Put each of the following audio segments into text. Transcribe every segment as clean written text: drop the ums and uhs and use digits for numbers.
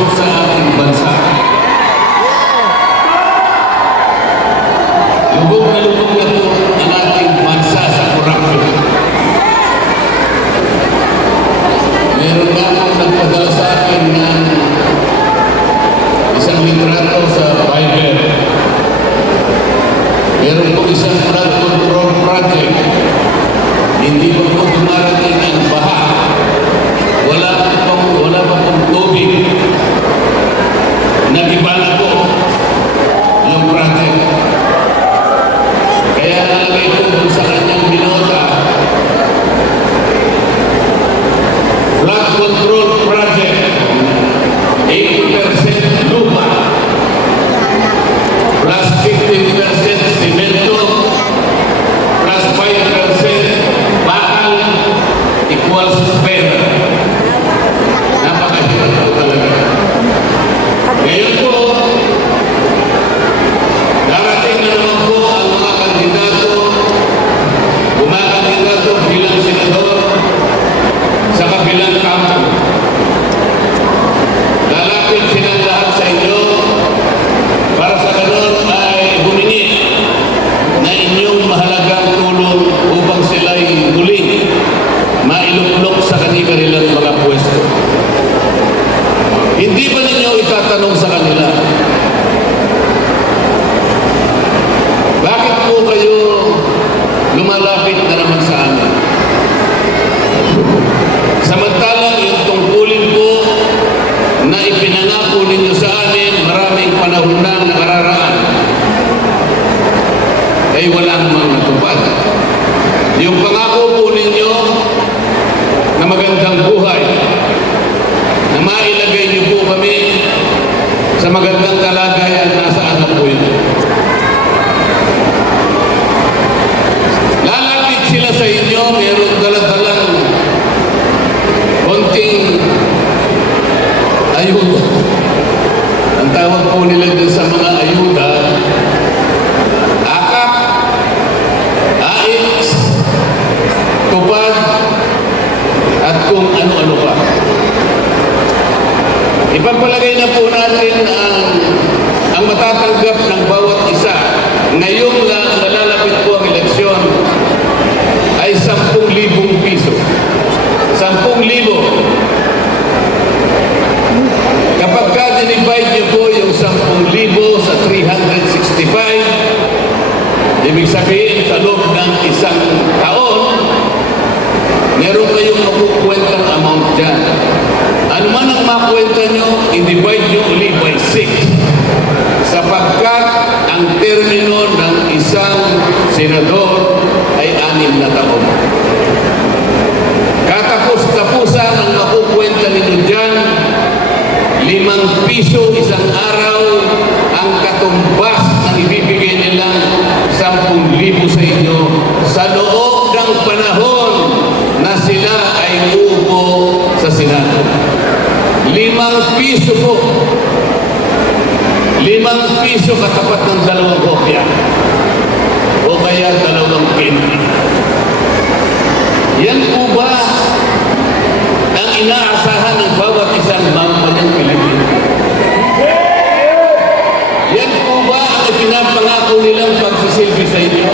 korupsyon sa ating bansa. Lubog na po ang ating bansa sa korupsyon. Meron nga akong nagpadala sa akin ng isang litrato sa Viber. Meron po isang flood control project. Hindi pa po dumarating ang baha. Wala pa pong tubig. Nagiba na po yung project. Kaya nalagay ko dun sa kanyang binota, flood control project, 80% lupa, plus 15% simento, plus 5% bakal, equals pera. Napakahirap po talaga. Ngayon po, darating na naman po ang mga kandidato, kumakandidato bilang senador sa kabilang kampo. Lalapit silang lahat sa inyo para sa ganun ay humingi na inyong mahalagang tulong upang sila'y muling mailuklok sa kanilang mga pwesto. Hindi ba ninyo itatanong sa kanila, bakit po kayo lumalapit na naman sa amin? Samantalang yung tungkulin po na ipinangako ninyo sa amin maraming panahon na nakararaan ay wala namang natupad. Yung pangako po ninyo na magandang buhay, na mailagay niyo po kami sa magandang kalagayan, nasaan na po yun? Lalapit sila sa inyo, meron dala-dalang konting ayuda. Ang tawag po nila din sa mga ayuda, akap, AX, tupad, at kung ano-ano pa. Ipagpalagay na po natin ang matatanggap ng bawat isa. Ngayong nalalapit po ang eleksyon ay 10,000 piso. 10,000. Kapag ka-divide niyo po yung 10,000 sa 365, ibig sabihin sa loob ng isang taon, meron kayong makukwentang amount dyan. Ano man ang makwenta nyo, i-divide nyo ulit by 6. Sapagkat ang termino ng isang senador ay 6 na taon. Katapos-tapusan ang makukwenta ninyo dyan, 5 piso isang araw ang katumbas na ibibigay nilang 10,000 sa inyo sa loob ng panahon na sila ay uupo sa Senado. 5 piso po. 5 piso katapat ng 2 kopya. O kaya 2 candy. Yan po ba ang inaasahan ng bawat isang mamamayang Pilipino? Yan po ba ang pinapangako nilang pagsisilbi sa inyo?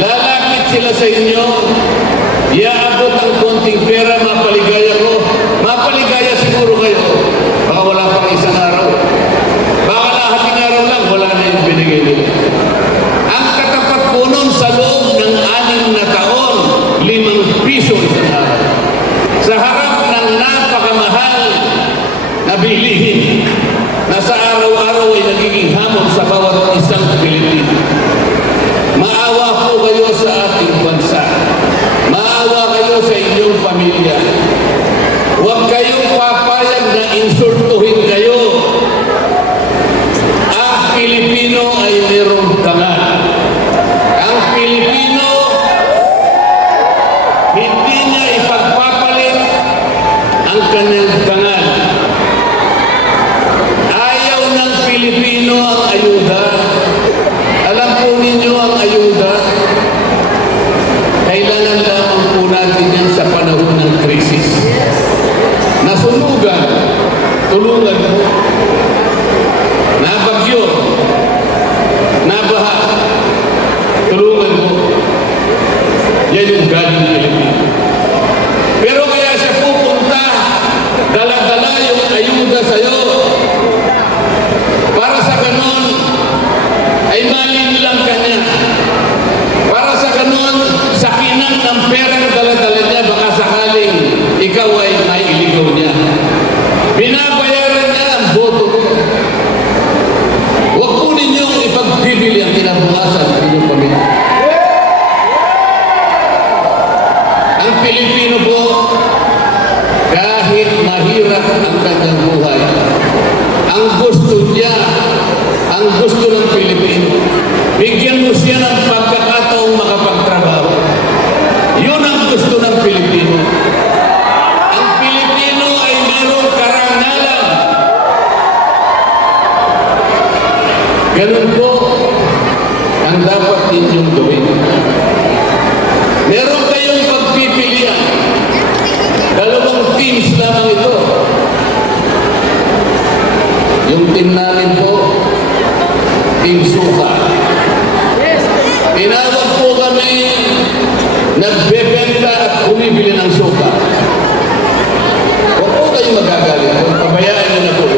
Lalapit sila sa inyo, iaabot ang konting pera, mapaligaya ko. Mapaligaya siguro kayo. Baka wala pang isang araw. Baka lahating araw lang, wala na yung binigay nila. Ang katapat po nun sa loob ng 6 na taon, 5 piso isang araw. Sa harap ng napakamahal na bilihin na sa araw-araw ay nagiging hamon sa bawat isang Pilipino. Maawa po kayo sa ating bansa. Maawa kayo sa inyong pamilya. Huwag kayong papayag na insultuhin kayo. Ang Pilipino ay mayroong dangal. Ang Pilipino, hindi niya ipagpapalit ang kanyang dangal. Ayaw tulungan mo. Nabagyo, nabaha, tulungan mo. Yan yung galing Pilipino. Pero kaya siya pupunta, dala-dala yung ayuda sa'yo. Para sa ganon, ay malinlang ka niya. Para sa ganon, sakinan ng perang dala-dala niya, baka sakaling ikaw ay mailigaw niya. Binabayaran niya ang boto mo. Huwag po ninyong ipagbibili ang kinabukasan ng inyong pamilya. Ang Pilipino po, kahit mahirap ang kanyang buhay, ang gusto niya, ang gusto ng Pilipino, bigyan mo siya ng pagkakataong makapagtrabaho. Yun ang gusto ng Pilipino. Ang Pilipino ay mayroong karangalan. Ganun po ang dapat ninyong gawin. Meron kayong pagpipilian. Dalawang teams lamang ito. Yung team namin po, Team Suka. Tinawag po kami, nagbebenta at bumibili ng suka. Huwag po kayong magagalit. Pabayaan nyo na po.